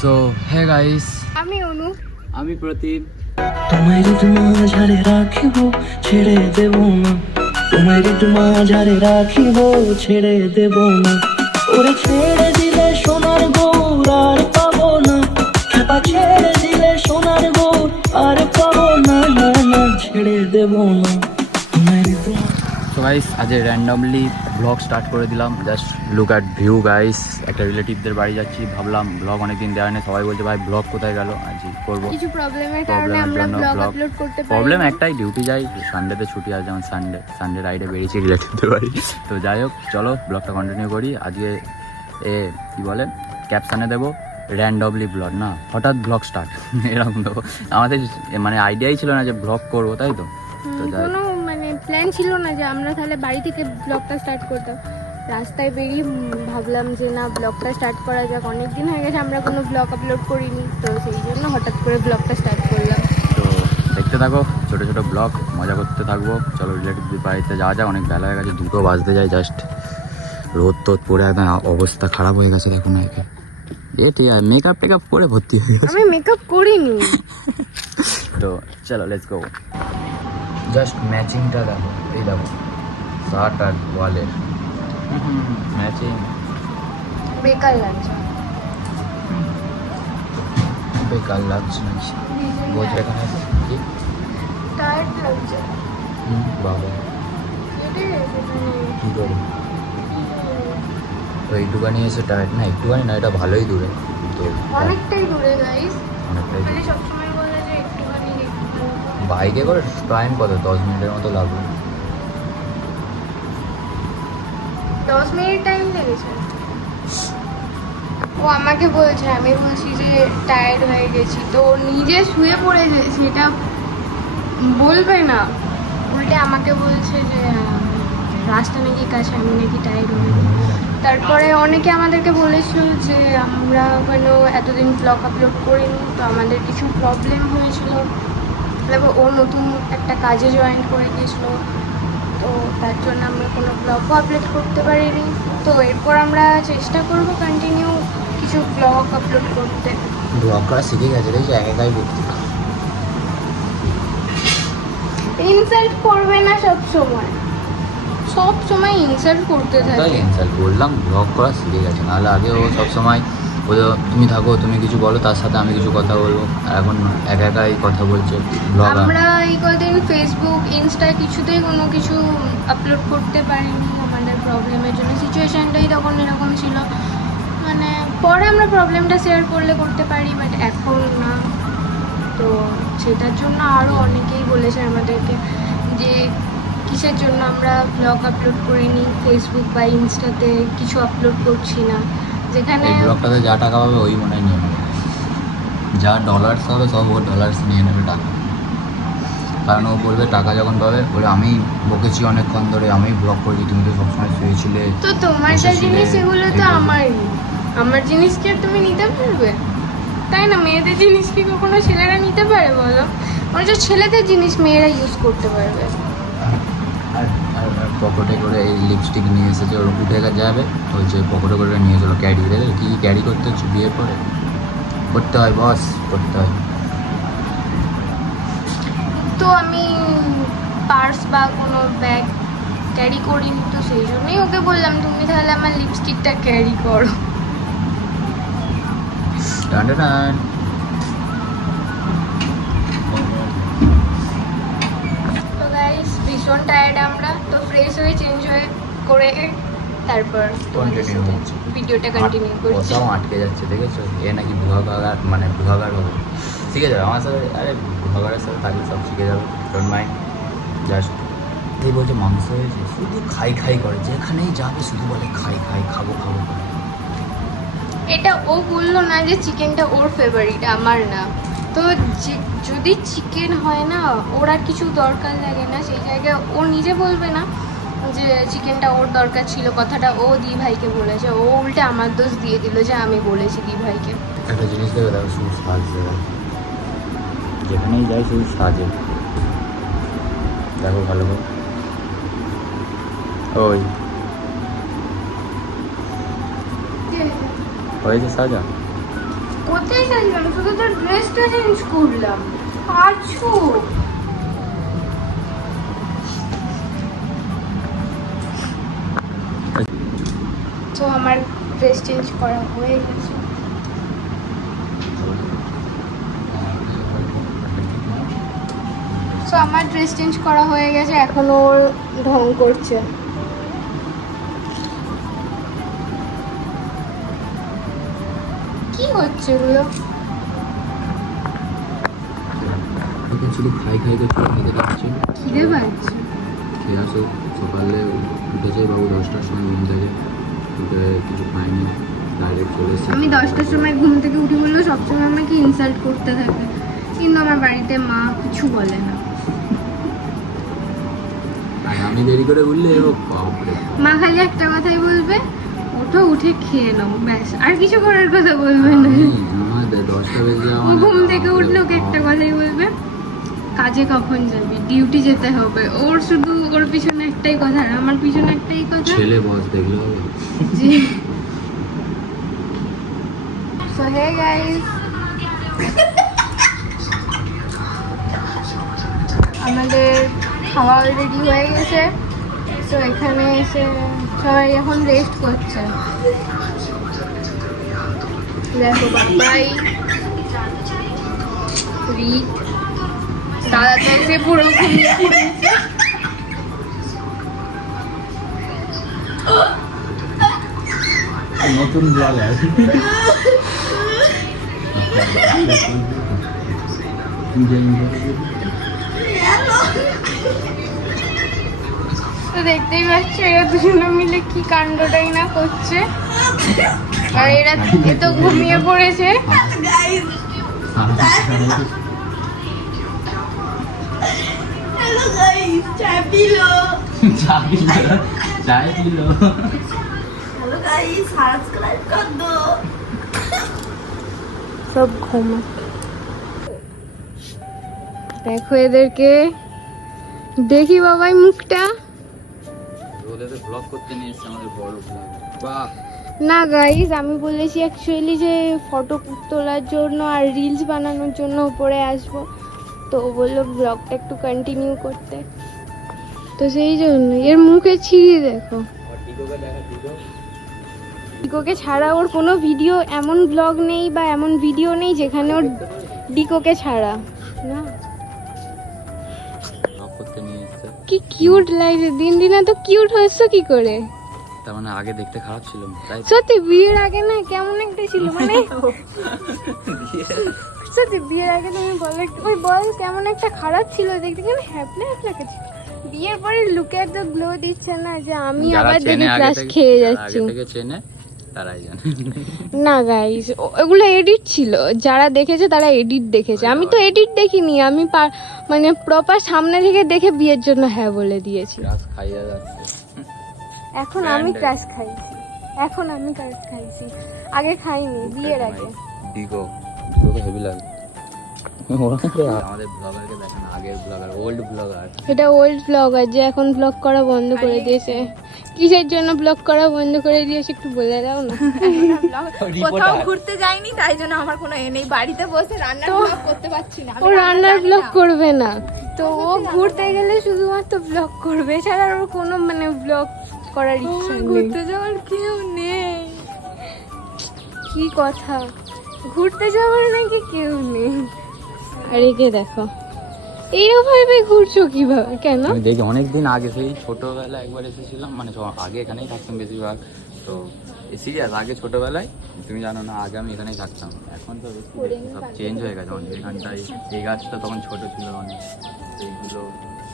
So hey guys, আমি অনু, আমি প্রতীপ। তোমায় মাঝারে রাখিব ছেড়ে দেব না, তোমায় মাঝারে রাখিব ছেড়ে দেব না, ওরে ছেড়ে দিলে সোনার গৌর আর পাবো না, খেপা ছেড়ে দিলে সোনার গৌর আর পাবো না, না না ছেড়ে দেব না তোমায় সো গাইস, আজ র্যান্ডমলি ব্লগ স্টার্ট করে দিলাম। Just look at view guys. একটা রিলেটিভদের বাড়ি যাচ্ছি, ভাবলাম ব্লগ অনেকদিন দেওয়া নেই। সবাই বলছে ভাই ব্লগ কোথায় গেল, আজ করবো। কিছু প্রবলেমের কারণে আমরা ব্লগ আপলোড করতে পারি। প্রবলেম একটাই, ডিউটি যাই, সানডেতে ছুটি আছে, যেমন সানডে রাইডে বেরিয়েছি রিলেটিভদের বাড়ি। তো যাই হোক, চলো ব্লগটা কন্টিনিউ করি। আজকে কি বলে ক্যাপশানে দেবো র্যান্ডমলি ব্লগ, না হঠাৎ ব্লগ স্টার্ট এরকম দেবো। আমাদের মানে আইডিয়াই ছিল না যে ব্লগ করবো, তাই তো। কোনো মানে প্ল্যান ছিল না যে আমরা তাহলে বাড়ি থেকে ব্লগটা স্টার্ট করতাম। রাস্তায় বেরিয়ে ভাবলাম যে না, ব্লগটা স্টার্ট করা যাক। অনেক দিন হয়ে গেছে আমরা কোনো ব্লগ আপলোড করিনি, তো সেই জন্য হঠাৎ করে ব্লগটা স্টার্ট করলাম। তো দেখতে থাকো, ছোটো ছোটো ব্লগ, মজা করতে থাকবো। চলো রিলেটিভদের বাড়িতে যাওয়া যাক, অনেক বেলা হয়ে গেছে, 2টো বাজতে যায়। জাস্ট রোদ তোদ পরে একদম অবস্থা খারাপ হয়ে গেছে, দেখো না একে। ঠিক আছে, মেকআপ টেকআপ করে ভর্তি হয়ে গেছে। আমি মেকআপ করিনি। তো চলো লেটস গো। জাস্ট ম্যাচিংটা দেখো, এই দেখো শার্ট আর ওয়ালের ম্যাচিং। বেকার লাগছে, বেকার লাগছে না। বোঝ এখানে কি টায়ার্ড লাগছে। বাবা কী করে তো এইটুখানি এসে টায়ার্ড না? একটুখানি না, এটা ভালোই দূরে, তো অনেকটাই দূরে গাইস। অনেকটাই দূরে। সবসময় বলে যে একটুখানি বাইকে করে টাইম কত? 10 মিনিটের মতো লাগবে। 10 মিনিট টাইম লেগেছে। ও আমাকে বলছে, আমি বলছি যে টায়ার্ড হয়ে গেছি, তো ও নিজে শুয়ে পড়েছে, সেটা বলবে না, উল্টে আমাকে বলছে যে রাস্তা নাকি কাছে, আমি নাকি টায়ার্ড হয়ে গেছি। তারপরে অনেকে আমাদেরকে বলেছিল যে আমরা কেন এতদিন ব্লগ আপলোড করিনি, তো আমাদের কিছু প্রবলেম হয়েছিল। তারপর ও নতুন একটা কাজে জয়েন করে গিয়েছিলো, তো তার জন্য আমরা কোনো ব্লগও আপলোড করতে পারিনি। তো এরপর আমরা চেষ্টা করব কন্টিনিউ কিছু ব্লগ আপলোড করতে। ব্লগ করা শিখে গেছে, দেখছি একাই করতে। ইনসাল্ট করবে না সব সময় ইনসাল্ট করতে থাকে। ইনসাল্ট বললাম, ব্লগ করা শিখে গেছে। নাহলে আগে ও সবসময় ও তুমি থাকো, তুমি কিছু বলো, তার সাথে আমি কিছু কথা বলবো। এখন একাই কথা বলছে। ব্লগ আমরা এই কদিন ফেসবুক ইনস্টা কিছুতেই কোনো কিছু আপলোড করতে পারিনি আমাদের প্রবলেমের জন্য। সিচুয়েশানটাই তখন এরকম ছিল, মানে পরে আমরা প্রবলেমটা শেয়ার করতে পারি, বাট এখন না। তো সেটার জন্য আরও অনেকেই বলেছে আমাদেরকে যে কিসের জন্য আমরা ব্লগ আপলোড করিনি, ফেসবুক বা ইনস্টাতে কিছু আপলোড করছি না। যেখানে ব্লগটাতে যা টাকা পাবে ওই মনে হয় নিয়ে নেবে, যা ডলার্স হবে সব ও ডলার্স নিয়ে নেবে টাকা। কারণ ও বলবে টাকা যখন পাবে, বলে আমি বকেছি অনেকক্ষণ ধরে, আমি ব্লগ করেছি, তুমি তো সবসময় শুয়েছিলে। তো তোমার যা জিনিস এগুলো তো আমার জিনিস কি তুমি নিতে পারবে? তাই না? মেয়েদের জিনিস কি কখনো ছেলেরা নিতে পারে বলো? অথচ ছেলেদের জিনিস মেয়েরা ইউজ করতে পারবে। আর পকেটে করে এই লিপস্টিক নিয়ে এসেছে, ওর উঠে যাবে, বলছে পকেটে করে নিয়ে চলো ক্যারি। দেখে কী ক্যারি করতে হচ্ছে বিয়ের পরে? করতে হয় বস, করতে হয়। তো আমি পার্স বা কোনো ব্যাগ ক্যারি করিনি, তো সেই জন্যই ওকে বললাম তুমি তাহলে আমার লিপস্টিকটা ক্যারি করো। টান টান। তো গাইস, ভীষণ টায়ার্ড আমরা, তো ফ্রেশ হয়ে চেঞ্জ হয়ে করে তারপর কন্টিনিউ হচ্ছে, ভিডিওটা কন্টিনিউ করছি। কোথাও আটকে যাচ্ছে, দেখেছো? এ নাকি ব্লগার, মানে ব্লগার হবে, শিখে যাবে আমার সাথে। আরে ব্লগারের সাথে থাকলে সব শিখে যাবে, ডোন্ট মাইন্ড। জাস্ট এই বলছে মাংস হয়েছে, শুধু খাই করে, যেখানেই যাবে শুধু বলে খাই খাবো করে। এটা ও বললো না যে চিকেনটা ওর ফেভারিট, আমার না। তো যদি চিকেন হয় না, ওর আর কিছু দরকার লাগে না, সেই জায়গায় ও নিজে বলবে না যে চিকেনটা ওর দরকার ছিল। কথাটা ও দি ভাইকে বলেছে, ও উল্টে আমার দোষ দিয়ে দিল যে আমি বলেছি দি ভাইকে। একটা জিনিস দেখো, দেখো শুধু সাজছে, যেখানেই যাই শুধু সাজে, দেখো ভালো করে। ওই হয়েছে সাজা, কোথায় গেছিলাম, শুধু তো ড্রেসটা চেঞ্জ করলাম। আছো তো আমার ড্রেস চেঞ্জ করা হয়ে গেছে। তো আমার ড্রেস চেঞ্জ করা হয়ে গেছে, এখন ওর ঢং করছে। কি হচ্ছে ওগুলো? শুধু খাই খাই করতে খেতে পারছি, খিদে পাচ্ছে। খেয়ে আসো। সকালে উঠেছে বাবু 10টার সময় ঘুম থেকে, উঠে কিছু খাইনি, ডাইরেক্ট চলে এসেছি। আমি 10টার সময় ঘুম থেকে উঠি বললেও সবসময় আমাকে ইনসাল্ট করতে থাকে, কিন্তু আমার বাড়িতে মা কিছু বলে না। আর আমি দেরি করে উঠলে ও বাপরে, মা খালি একটা কথাই বলবে, ওঠো উঠে খেয়ে নাও, ব্যাস, আর কিছু করার কথা বলবে না। আমাদের 10টা বেজে ও ঘুম থেকে উঠলে ওকে একটা কথাই বলবে, কাজে কখন যাবি, ডিউটি যেতে হবে। ওর শুধু ওর পিছনে একটাই কথা, আর আমার পিছনে একটাই কথা, ছেলে বস দেখলে হবে। জি। সো হে গাইস, আমাদের খাওয়া অলরেডি হয়ে গেছে। তো এখানে এসে সবাই এখন রেস্ট করছে। দেখো বাবাই, রিক, দাদা তো এসে পুরো ঘুমিয়ে পড়েছে। নতুন ব্লগার তো দেখতেই পাচ্ছ এরা দুজনে মিলে কি কাণ্ডটাই না করছে। আর এরা এ তো ঘুমিয়ে পড়েছে। চায় দিল। সব ঘুমা। দেখো এদেরকে, দেখি বাবাই মুখটা। ওদের ব্লগ করতে নিয়ে এসেছে আমাদের বড় ব্লগ। বাহ। না গাইজ, আমি বলেছি অ্যাকচুয়ালি যে ফটো তোলার জন্য আর রিলস বানানোর জন্য উপরে আসবো, তো ও বললো ব্লগটা একটু কন্টিনিউ করতে, তো সেই জন্য। এর মুখে ছিঁড়ি দেখো। ডিকোকে ছাড়া ওর কোনো ভিডিও, এমন ব্লগ নেই বা এমন ভিডিও নেই যেখানে ওর ডিকোকে ছাড়া না। ব্লগ করতে নিয়ে এসেছে। কি কিউট লাগছে, দিন দিন এত কিউট হচ্ছে কি করে? তার মানে আগে দেখতে খারাপ ছিল তাই? সত্যি বিয়ের আগে না কেমন একটা ছিল, মানে সত্যি বিয়ের আগে তুমি বলো, ওই বয়স কেমন একটা খারাপ ছিল দেখতে, কেন হ্যাপনা হ্যাপনা ছিল। বিয়ের পরে লুকে এত গ্লো দিচ্ছে না যে আমি আবার দেখি ক্লাস খেয়ে যাচ্ছি। আগে থেকে চেনে তারাই জানে। না গাইস, ওগুলো এডিট ছিল, যারা দেখেছে তারা এডিট দেখেছে, আমি তো এডিট দেখিনি। আমি মানে প্রপার সামনে থেকে দেখে বিয়ের জন্য হ্যাঁ বলে দিয়েছি। ক্রাশ খাইয়া যাচ্ছে। এখন আমি ক্রাশ খাইছি, এখন আমি ক্রাশ খাইছি, আগে খাইনি বিয়ের আগে। ডিগো ডিগোকে হেভি লাগে। আমাদের ব্লগারকে দেখেন, আগের ব্লগার, ওল্ড ব্লগার। এটা ওল্ড ব্লগার যে এখন ব্লগ করা বন্ধ করে দিয়েছে। কিসের জন্য ব্লগ করা বন্ধ করে দিয়েছে একটু বলে দাও না। কোথাও ঘুরতে যাইনি, তাই জন্য আমার কোনো এ নেই, বাড়িতে বসে রান্নার ব্লগ করতে পারছি না। ও রান্নার ব্লগ করবে না, তো ও ঘুরতে গেলে শুধুমাত্র ব্লগ করবে, এছাড়া ওর কোনো মানে ব্লগ করার ইচ্ছা নেই। ঘুরতে যাওয়ার কেউ নেই। কি কথা, ঘুরতে যাওয়ার নাকি কেউ নেই? আর একে দেখো, এইভাবে ঘুরছো কিভাবে, কেন? আমি দেখি অনেকদিন আগে, সেই ছোটবেলায় একবার এসেছিলাম, মানে আগে এখানেই থাকতাম বেশিরভাগ। তো সিরিয়াস আগে ছোটবেলায়, তুমি জানো না, আগে আমি এখানেই থাকতাম। এখন তো সব চেঞ্জ হয়ে গেছে অনেক। এখানটায় এই গাছটা তখন ছোট ছিল অনেক, এইগুলো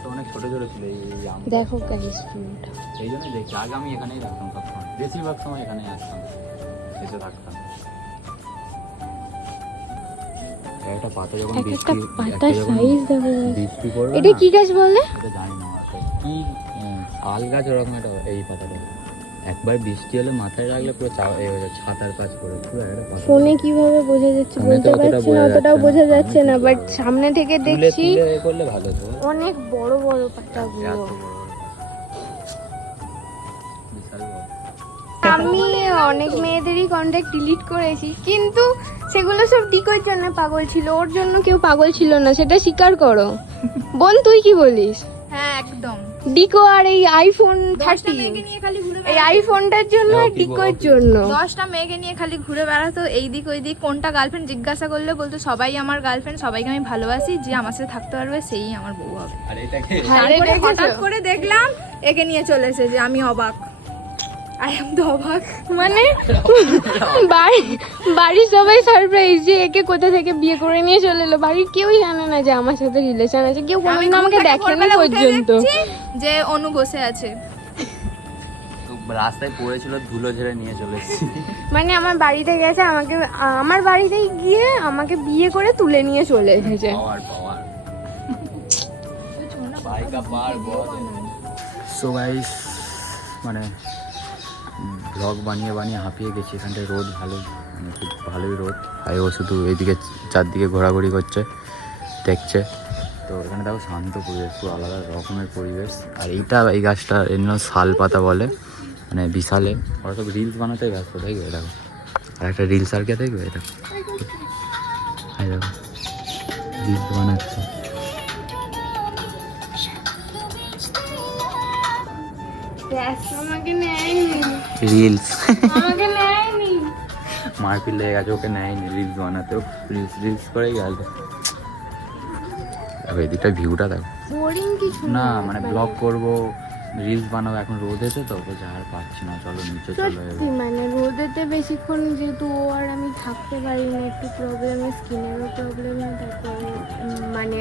তো অনেক ছোট ছোট ছিল। এই আম, দেখো গাইস ভিউটা। এই জন্যই দেখছি আগে আমি এখানেই থাকতাম সবসময়, বেশিরভাগ সময় এখানেই আসতাম, এসে থাকতাম। একটা পাতা যখন একটা বৃষ্টি, পাতার সাইজ দেখো। বৃষ্টি পড়বে এটা না, কি গাছ বলে? এটা জানি না কি শাল গাছ ওরকম একটা, এই পাতাটা একবার বৃষ্টি হলে মাথায় রাখলে পুরো ছাতার কাজ করে পুরো একটা পাতা। ফোনে কিভাবে বোঝা যাচ্ছে ফোনে তো বলতে অতটা পারছি না, বোঝা অতটাও যাচ্ছে বোঝা না, যাচ্ছে না, সামনে বাট সামনে থেকে তুলে দেখছি তুলে এ করলে ভালো হতো। অনেক বড় বড় পাতাগুলো। এত বড় বড়। বিশাল বড়। আমি অনেক মেয়েদেরই কন্ট্যাক্ট ডিলিট করেছি, কিন্তু সেগুলো সব ডিকোর জন্য পাগল ছিল, ওর জন্য কেউ পাগল ছিল না, সেটা স্বীকার করো। বোন তুই কি বলিস? হ্যাঁ একদম। ডিকো আর এই আইফোন 30 মেয়েকে নিয়ে খালি ঘুরে এই আইফোনটার জন্য আর ডিকোর জন্য 10টা মেয়েকে নিয়ে খালি ঘুরে বেড়াতো এই দিক ওই দিক। কোনটা গার্লফ্রেন্ড জিজ্ঞাসা করলে বলতো সবাই আমার গার্লফ্রেন্ড, সবাইকে আমি ভালোবাসি, যে আমার সাথে থাকতে পারবে সেই আমার বউ হবে। আর এটাকে আরে তারপরে দেখেছো? হঠাৎ করে দেখলাম একে নিয়ে চলেছে, যে আমি অবাক, আই এম তো অবাক। মানে বাড়ির সবাই সারপ্রাইজ যে একে কোথা থেকে বিয়ে করে নিয়ে চলে এলো। বাড়ির কেউই জানে না যে আমার সাথে রিলেশন আছে, কেউ আমি কোনোদিন আমাকে ঘুম থেকে দেখেনি ভোরবেলা উঠে পর্যন্ত। দেখছি যে অনু বসে আছে। রাস্তায় পড়েছিল, ধুলো ঝেড়ে নিয়ে চলে এসেছি। মানে আমার বাড়িতে গেছে, আমাকে আমার বাড়িতেই গিয়ে আমাকে বিয়ে করে তুলে নিয়ে চলে এসেছে। সো গাইস, মানে ব্লগ বানিয়ে বানিয়ে হাঁপিয়ে গেছি। এখানটায় রোদ ভালো, মানে খুব ভালোই রোদ। আর ও শুধু এইদিকে চারদিকে ঘোরাঘুরি করছে, দেখছে। তো এখানে দেখো শান্ত পরিবেশ, পুরো আলাদা রকমের পরিবেশ। আর এইটা, এই গাছটা এর নাম শাল পাতা বলে, মানে বিশালে। ওরা সব রিলস বানাতেই ব্যস্ত, দেখবে দেখো। আর একটা রিলস আর কে দেখবে, এটা দেখো রিলস বানাচ্ছে। আমাকে নেয়নি, রিলস আমাকে নেয়নি। মারপিট লেগে গেছে, ওকে নেয়নি রিলস বানাতেও। রিলস রিলস করেই গেল। দেখো এদিকটা ভিউটা দেখো। বোরিং কিছু না মানে ব্লগ করবো, রিলস বানাবো, এখন রোদ এসে তো বলছে আর পাচ্ছি না, চলো নিচে চলো। সত্যি মানে রোদেতে বেশিক্ষণ যেহেতু ও আর আমি থাকতে পারি না, একটু প্রবলেম, স্কিনেরও প্রবলেম হয়, তারপরে মানে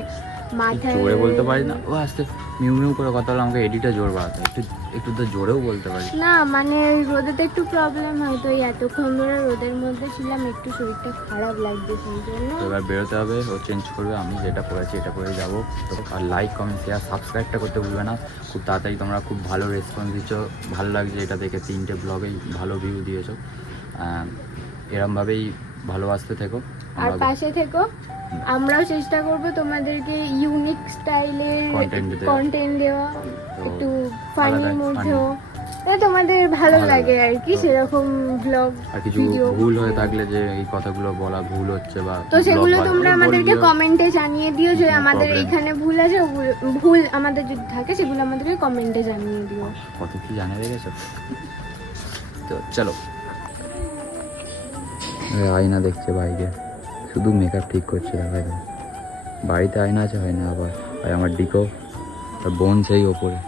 মাথায় জোরে বলতে পারি না, ও আস্তে মিউ মিউ করে কথা বলে, আমাকে এডিটে জোর বাড়াতে হয়। একটু একটু তো জোরেও বলতে পারি না, মানে রোদেতে একটু প্রবলেম হয়, তো এই এতক্ষণ ধরে রোদের মধ্যে ছিলাম, একটু শরীরটা খারাপ লাগছে সেই জন্য। তো এবার বেরোতে হবে, ও চেঞ্জ করবে, আমি যেটা পড়েছি এটা পরে যাবো। তো আর লাইক কমেন্ট শেয়ার সাবস্ক্রাইবটা করতে ভুলবে না। খুব তাড়াতাড়ি তোমরা খুব ভালো রেসপন্স দিচ্ছ, ভালো লাগছে এটা দেখে। 3টে ব্লগেই ভালো ভিউ দিয়েছো, এরমভাবেই ভালোবাসতে থেকো। আর পাশে থেকো, আমরাও চেষ্টা করব তোমাদেরকে ইউনিক স্টাইলের কন্টেন্ট দেওয়া, একটু ফানির মধ্যেও, তোমাদের ভালো লাগে আর কি, সেরকম ব্লগ আর কিছু ভুল হয়ে থাকলে, যে এই কথাগুলো বলা ভুল হচ্ছে বা তো সেগুলো তোমরা আমাদেরকে কমেন্টে জানিয়ে দিও, যে আমাদের এইখানে ভুল আছে, ভুল আমাদের যদি থাকে সেগুলো আমাদেরকে কমেন্টে জানিয়ে দিও। কত কি জানিয়ে রেখেছো। তো চলো, আয়না দেখছে বাইরে, শুধু মেকআপ ঠিক করছে। দেখা যায় বাড়িতে আয়না আছে, হয় না আবার। আর আমার ডিকো বোন সেই ওপরে।